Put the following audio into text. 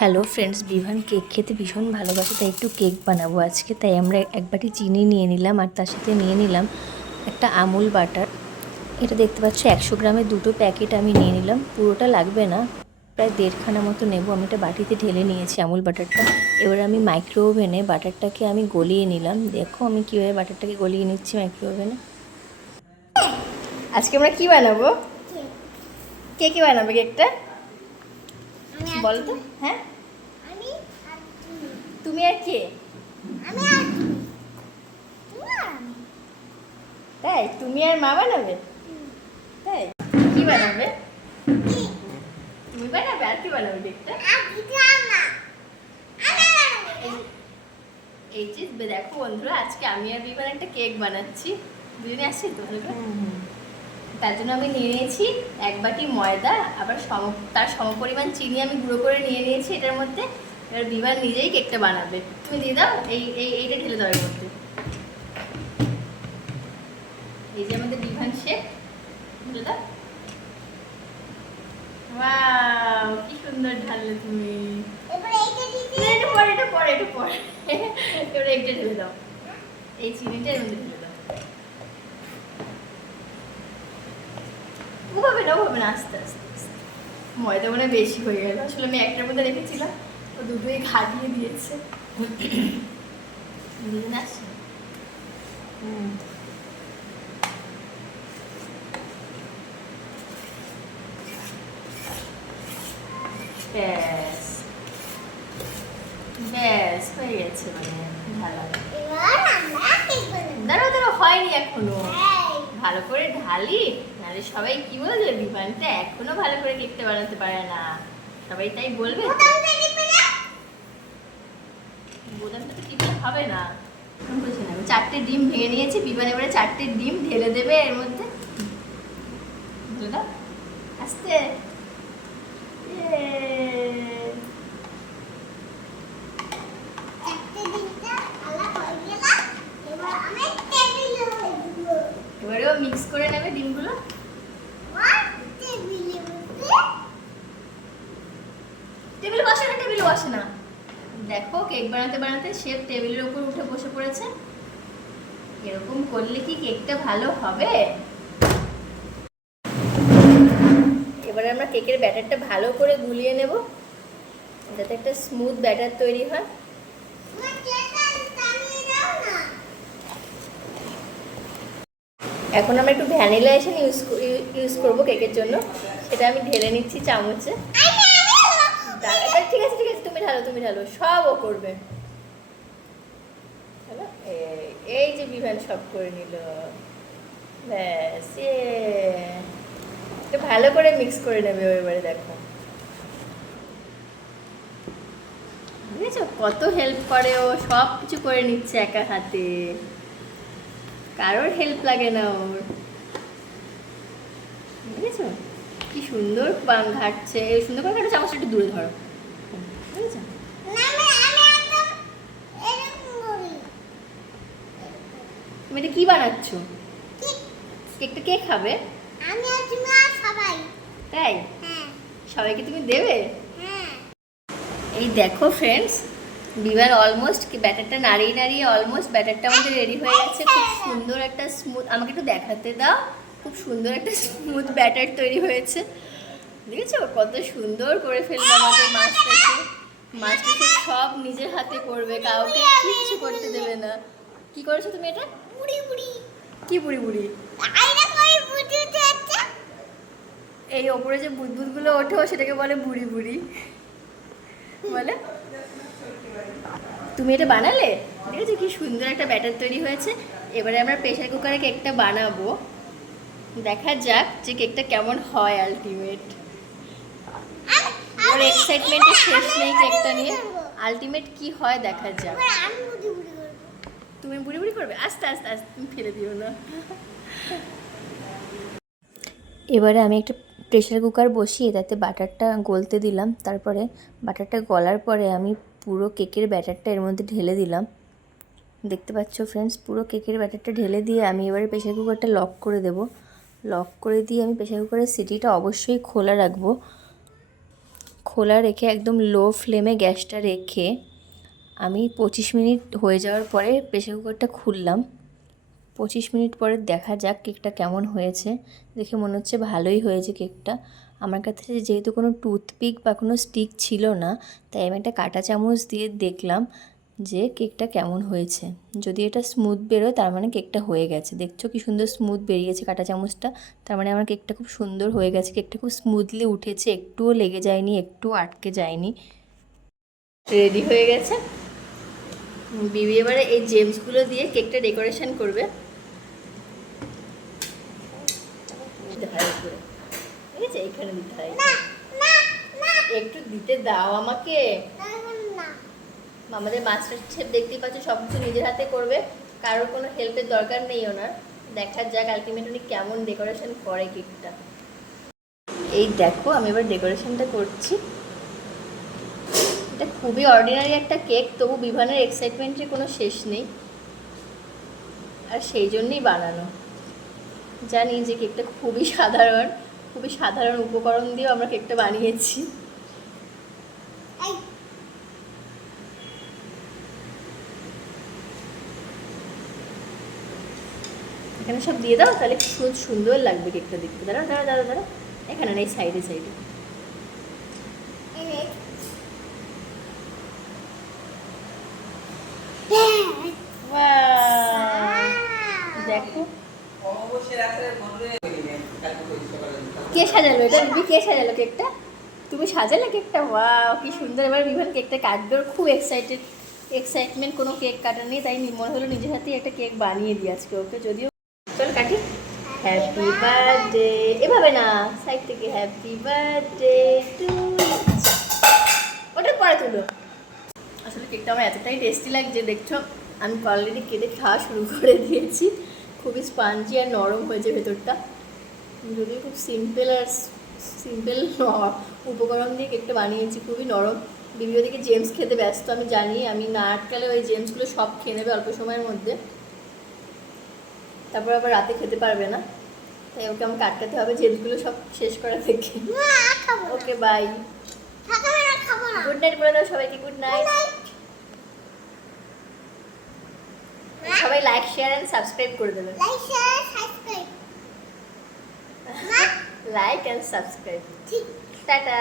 Hello friends, Vivaan cake খেতে ভীষণ ভালোবাসে, তাই একটু কেক বানাবো আজকে। তাই আমরা এক বাটি চিনি নিয়ে নিলাম আর তার সাথে নিয়ে নিলাম একটা আমুল বাটার। এটা দেখতে পাচ্ছ 100 গ্রামের দুটো প্যাকেট আমি নিয়ে নিলাম। পুরোটা লাগবে না, প্রায় 1.5খানা মতো নেব। আমি একটা বাটিতে ঢেলে নিয়েছি আমুল বাটারটা। এবার আমি মাইক্রো ওভেনে বাটারটাকে আমি গলিয়ে নিলাম। দেখো আমি কীভাবে বাটারটাকে গলিয়ে নিচ্ছি মাইক্রো ওভেনে। আজকে আমরা কি বানাবো? কে কি বানাবে কেকটা বলো তো? হ্যাঁ, তুমি আর কে? তাই তুমি আর মা বানাবে? তাই কি বানাবে? তুমি বানাবে আর কি বানাবে কেকটা? এই যে দেখো বন্ধুরা, আজকে আমি আর বিমান একটা কেক বানাচ্ছি। দুজনে আসছি তো ভালো করে। তার জন্য আমি নিয়ে নিয়েছি 1 বাটি ময়দা, আবার তার সমপরিমাণ চিনি আমি গুঁড়ো করে নিয়ে নিয়েছি এটার মধ্যে। এবার বিমান নিজেই কেকটা বানাবে। তুমি দিয়ে দাও, এইটা ঢেলে দাও এর মধ্যে। এই যে আমাদের বিভান শেক, ঢেলে দাও। ওয়াও, কি সুন্দর ঢাললে তুমি। এটা পরে এবার এইটা ঢেলে দাও, এই চিনিটা এর মধ্যে ঢেলে দাও। ওভাবে না, আস্তে আস্তে আস্তে। ময়দা মনে বেশি হয়ে গেল, আসলে আমি একটার মধ্যে রেখেছিলাম, ও দুটোই ঘাটিয়ে দিয়েছে। দুজনে আসছে। ব্যাস ব্যাস হয়ে গেছে, মানে ঢালা। দাঁড়াও হয়নি এখনো, ভালো করে ঢালি, নাহলে সবাই কি বলবে বিমানটা এখনো ভালো করে কেকটা বানাতে পারে না, সবাই তাই বলবে। বোতামটা তো টিপলে হবে না। বলছি না, আমি 4টে ডিম ভেঙে নিয়েছি। বিমান এবারে 4টে ডিম ঢেলে দেবে এর মধ্যে। আস্তে। এবারেও মিক্স করে নেবে ডিমগুলো। টেবিলে বসে না। দেখো কেক বানাতে বানাতে শেফ টেবিলের উপর উঠে বসে পড়েছে। এরকম করলে কি কেকটা ভালো হবে? এবারে আমরা কেকের ব্যাটারটা ভালো করে গুলিয়ে নেব, যাতে একটা স্মুথ ব্যাটার তৈরি হয়। এখন আমরা একটু ভ্যানিলা এসেন্স ইউজ করবো কেকের জন্য। সেটা আমি ঢেলে নিচ্ছি চামচে। ঠিক আছে তুমি ঢালো, সব ও করবে। এই যে বিভান সব করে নিল। ব্যাস, ভালো করে মিক্স করে নেবে এবারে। দেখো বুঝেছো কত হেল্প করে ও, সব কিছু করে নিচ্ছে একা হাতে, কারোর হেল্প লাগে না ওর। বুঝেছো কি সুন্দর ঘাটছে, সুন্দর করে ঘাটছে। চামচটা একটু দূরে ধরো, বুঝেছো? তুমি এটা কি বানাচ্ছ? কেকটা কে খাবে? আমি আর তুমি আর সবাই। তাই? হ্যাঁ। সবাইকে তুমি দেবে? হ্যাঁ। এই দেখো ফ্রেন্ডস, বিবার অলমোস্ট ব্যাটারটা নাড়িয়ে অলমোস্ট ব্যাটারটা আমাদের রেডি হয়ে গেছে। খুব সুন্দর একটা স্মুথ, আমাকে একটু দেখাতে দাও। খুব সুন্দর একটা স্মুথ ব্যাটার তৈরি হয়েছে। দেখেছো কত সুন্দর করে ফেললো আমাদের মাছটাকে সব নিজের হাতে করবে, কাউকে কিছু করতে দেবে না। কি করেছো তুমি এটা? কি বুড়ি? এই ওপরে যে বুদবুদগুলো ওঠে সেটাকে বলে বুড়ি বলে। তুমি এটা বানালে? দেখেছো কি সুন্দর একটা ব্যাটার তৈরি হয়েছে। এবারে আমরা প্রেসার কুকারে কেকটা বানাবো, দেখা যাক যে কেকটা কেমন হয় আলটিমেট। ওর এক্সাইটমেন্টের শেষ নেই কেকটা নিয়ে। আলটিমেট কি হয় দেখা যাক। তুমি বুড়ি করবে? আস্তে আস্তে তুমি ফেলে দিও না। এবারে আমি একটা প্রেসার কুকার বসিয়ে তাতে বাটারটা গলতে দিলাম। তারপরে বাটারটা গলার পরে আমি পুরো কেকের ব্যাটারটা এর মধ্যে ঢেলে দিলাম। দেখতে পাচ্ছ ফ্রেন্ডস, পুরো কেকের ব্যাটারটা ঢেলে দিয়ে আমি এবারে প্রেসার কুকারটা লক করে দেব। লক করে দিয়ে আমি প্রেসার কুকারের সিটিটা অবশ্যই খোলা রাখবো। খোলা রেখে একদম লো ফ্লেমে গ্যাসটা রেখে আমি 25 মিনিট হয়ে যাওয়ার পরে প্রেসার কুকারটা খুললাম। 25 মিনিট পরে দেখা যাক কেকটা কেমন হয়েছে। দেখে মনে হচ্ছে ভালোই হয়েছে কেকটা। আমার কাছে যেহেতু কোনো টুথপিক বা কোনো স্টিক ছিল না, তাই আমি একটা কাঁটা চামচ দিয়ে দেখলাম যে কেকটা কেমন হয়েছে। যদি এটা স্মুথ বেরোয় তার মানে কেকটা হয়ে গেছে। দেখছো কি সুন্দর স্মুথ বেরিয়েছে কাঁটা চামচটা, তার মানে আমার কেকটা খুব সুন্দর হয়ে গেছে। কেকটা খুব স্মুথলি উঠেছে, একটুও লেগে যায়নি, একটুও আটকে যায়নি। রেডি হয়ে গেছে। বিবি এবারে এই জেমসগুলো দিয়ে কেকটা ডেকোরেশন করবে। ঠিক আছে, এখানে দিতে হয়। একটু দিতে দাও আমাকে। আমাদের মাস্টার শেফ দেখতেই পাচ্ছ সব কিছু নিজের হাতে করবে, কারোর কোনো হেল্পের দরকার নেই ওনার। দেখা যাক আলটিমেট উনি কেমন ডেকোরেশন করে কেকটা। এই দেখো আমি এবার ডেকোরেশনটা করছি। এটা খুবই অর্ডিনারি একটা কেক, তবু বিভানের এক্সাইটমেন্টের কোনো শেষ নেই, আর সেই জন্যই বানানো। জানি যে কেকটা খুবই সাধারণ উপকরণ দিয়েও আমরা কেকটা বানিয়েছি। এখানে সব দিয়ে দাও, তাহলে খুব সুন্দর লাগবে কেকটা দেখতে। দাঁড়াও, এখানে নেই, সাইডে দেখো কে সাজালো এটা? কে সাজালো কেকটা? তুমি সাজালে কেকটা? ওয়াও কি সুন্দর। এবার বিভান কেকটা কাটবে, ওর খুব এক্সাইটমেন্ট। কোনো কেক কাটা নেই, তাই মনে হলো নিজের হাতেই একটা কেক বানিয়ে দিই আজকে ওকে। যদিও চল কাটি। হ্যাপি বার্থডে, এভাবে না, সাইড থেকে হ্যাপি বার্থডে টু। ওটা পরে তুলো। আসলে কেকটা আমার এতটাই টেস্টি লাগছে, দেখছো আমি অলরেডি কেটে খাওয়া শুরু করে দিয়েছি। খুবই স্পাঞ্জি আর নরম হয়েছে ভেতরটা। যদিও খুব সিম্পল উপকরণ দিয়ে কেকটা বানিয়েছি, খুবই নরম। বিবি ওদিকে জেমস খেতে ব্যস্ত, আমি জানি। আমি না আটকালে ওই জেমসগুলো সব খেয়ে নেবে অল্প সময়ের মধ্যে, তারপর আবার রাতে খেতে পারবে না। তাই ওকে আমাকে আটকাতে হবে জেমসগুলো সব শেষ করা থেকে। ওকে বাই, গুড নাইট বলে দাও সবাইকে। Good night. সবাই লাইক শেয়ার এন্ড সাবস্ক্রাইব করে দেবেন। Like and subscribe. টাটা।